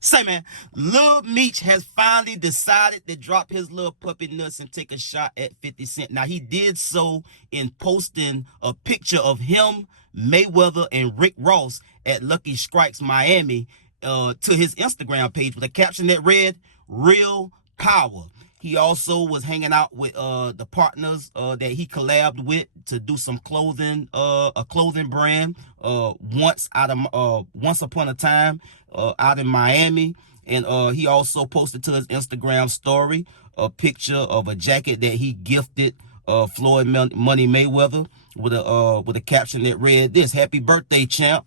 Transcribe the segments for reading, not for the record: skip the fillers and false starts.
Say, man, Lil Meech has finally decided to drop his little puppy nuts and take a shot at 50 Cent. Now, he did so in posting a picture of him, Mayweather, and Rick Ross at Lucky Strikes Miami to his Instagram page with a caption that read, "Real Power." He also was hanging out with the partners that he collabed with to do some clothing, a clothing brand, once upon a time, out in Miami. And he also posted to his Instagram story a picture of a jacket that he gifted Floyd Money Mayweather with a caption that read this: "Happy birthday, champ."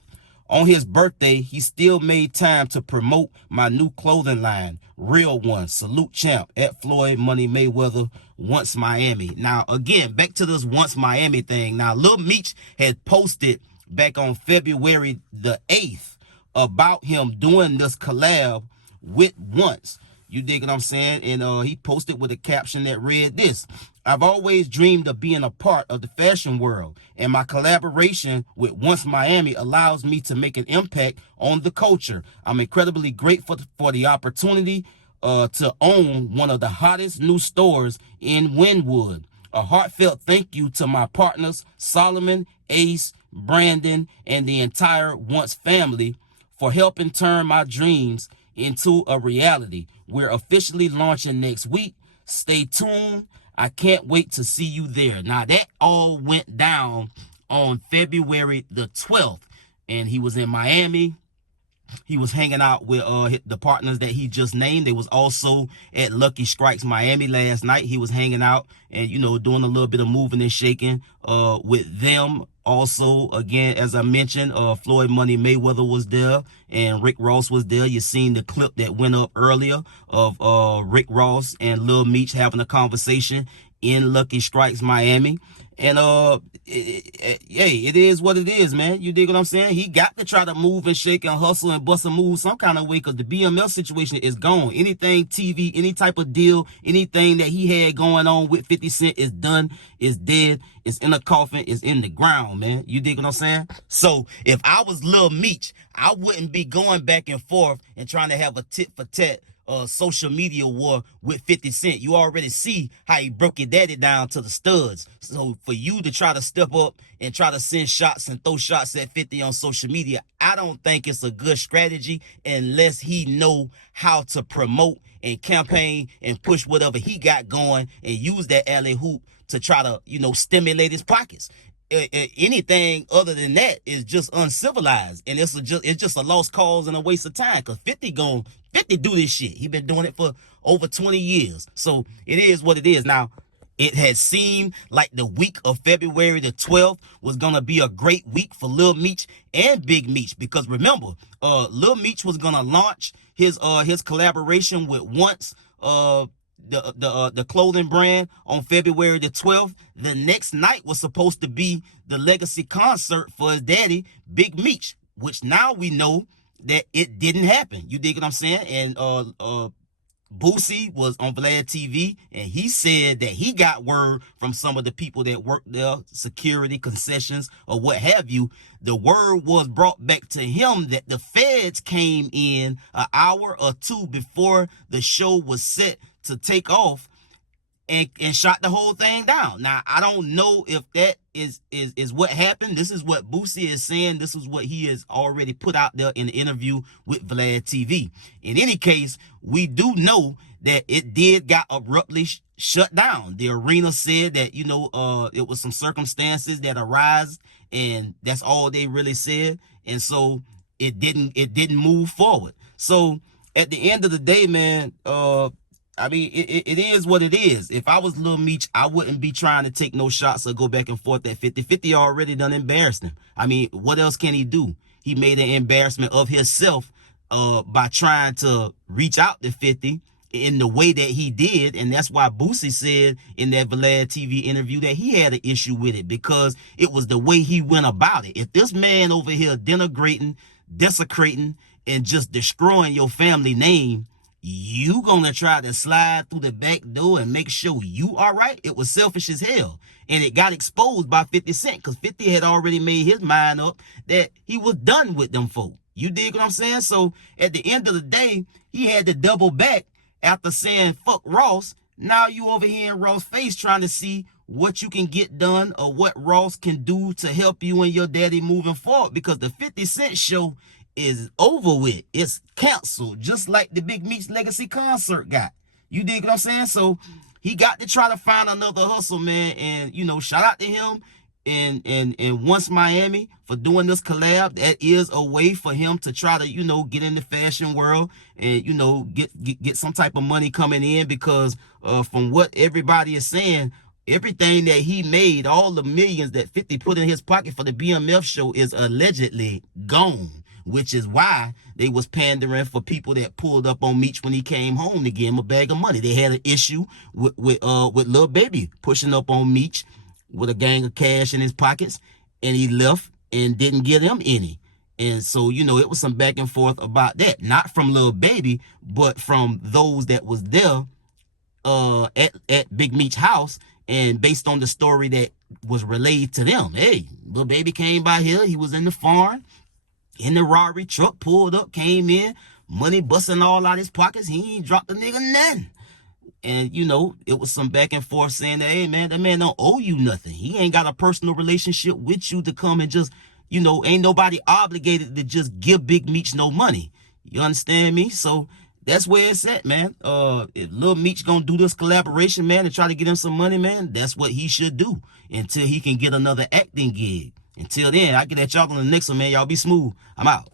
On his birthday, he still made time to promote my new clothing line, Real One. Salute, champ, at Floyd Money Mayweather, Once Miami. Now, again, back to this Once Miami thing. Now, Lil Meech had posted back on February the 8th about him doing this collab with Once. You dig what I'm saying? And he posted with a caption that read this: "I've always dreamed of being a part of the fashion world, and my collaboration with Once Miami allows me to make an impact on the culture. I'm incredibly grateful for the opportunity to own one of the hottest new stores in Wynwood. A heartfelt thank you to my partners, Solomon, Ace, Brandon, and the entire Once family for helping turn my dreams into a reality. We're officially launching next week. Stay tuned. I can't wait to see you there." Now, that all went down on February the 12th, and he was in Miami. He was hanging out with the partners that he just named. They was also at Lucky Strikes Miami last night. He was hanging out and, you know, doing a little bit of moving and shaking with them. Also, again, as I mentioned, Floyd Money Mayweather was there and Rick Ross was there. You seen the clip that went up earlier of Rick Ross and Lil Meech having a conversation in Lucky Strikes Miami. And it is what it is, man. You dig what I'm saying? He got to try to move and shake and hustle and bust a move some kind of way, because the BML situation is gone. Anything TV, any type of deal, anything that he had going on with 50 Cent is done, is dead, it's in a coffin, it's in the ground, man. You dig what I'm saying? So if I was Lil Meech, I wouldn't be going back and forth and trying to have a tit for tat social media war with 50 Cent. You already see how he broke your daddy down to the studs. So for you to try to step up and try to send shots and throw shots at 50 on social media, I don't think it's a good strategy unless he know how to promote and campaign and push whatever he got going and use that alley hoop to try to, you know, stimulate his pockets. Anything other than that is just uncivilized, and it's just a lost cause and a waste of time, because 50 do this shit. He been doing it for over 20 years. So it is what it is. Now, it had seemed like the week of February the 12th was going to be a great week for Lil Meech and Big Meech, because remember, Lil Meech was going to launch his collaboration with Once, the clothing brand, on February the 12th. The next night was supposed to be the legacy concert for his daddy, Big Meech, which now we know that it didn't happen. You dig what I'm saying? And Boosie was on GuddaTV, and he said that he got word from some of the people that work there, security, concessions, or what have you. The word was brought back to him that the feds came in an hour or two before the show was set to take off and shot the whole thing down. Now, I don't know if that is what happened. This is what Boosie is saying. This is what he has already put out there in the interview with GuddaTV. In any case, we do know that it did got abruptly shut down. The arena said that, you know, it was some circumstances that arise, and that's all they really said. And so it didn't move forward. So at the end of the day, man, I mean, it is what it is. If I was Lil Meech, I wouldn't be trying to take no shots or go back and forth at 50. 50 already done embarrassed him. I mean, what else can he do? He made an embarrassment of himself by trying to reach out to 50 in the way that he did. And that's why Boosie said in that GuddaTV interview that he had an issue with it, because it was the way he went about it. If this man over here denigrating, desecrating, and just destroying your family name, you gonna try to slide through the back door and make sure you are right? It was selfish as hell. And it got exposed by 50 Cent, because 50 had already made his mind up that he was done with them folk. You dig what I'm saying? So at the end of the day, he had to double back after saying fuck Ross. Now you over here in Ross' face trying to see what you can get done or what Ross can do to help you and your daddy moving forward, because the 50 Cent show is over with. It's canceled, just like the Big Meech Legacy concert got. You dig what I'm saying? So he got to try to find another hustle, man. And, you know, shout out to him and Once Miami for doing this collab. That is a way for him to try to, you know, get in the fashion world and, you know, get some type of money coming in, because from what everybody is saying, everything that he made, all the millions that 50 put in his pocket for the BMF show is allegedly gone, which is why they was pandering for people that pulled up on Meech when he came home to give him a bag of money. They had an issue with Lil Baby pushing up on Meech with a gang of cash in his pockets, and he left and didn't give them any. And so, you know, it was some back and forth about that, not from Lil Baby, but from those that was there at Big Meech house, and based on the story that was relayed to them. Hey, Lil Baby came by here, he was in the farm, in the Rari truck, pulled up, came in, money busting all out his pockets, he ain't dropped the nigga nothing. And, you know, it was some back and forth saying that, hey, man, that man don't owe you nothing. He ain't got a personal relationship with you to come and just, you know, ain't nobody obligated to just give Big Meech no money. You understand me? So that's where it's at, man. If Lil Meech gonna do this collaboration, man, and try to get him some money, man, that's what he should do until he can get another acting gig. Until then, I get at y'all on the next one, man. Y'all be smooth. I'm out.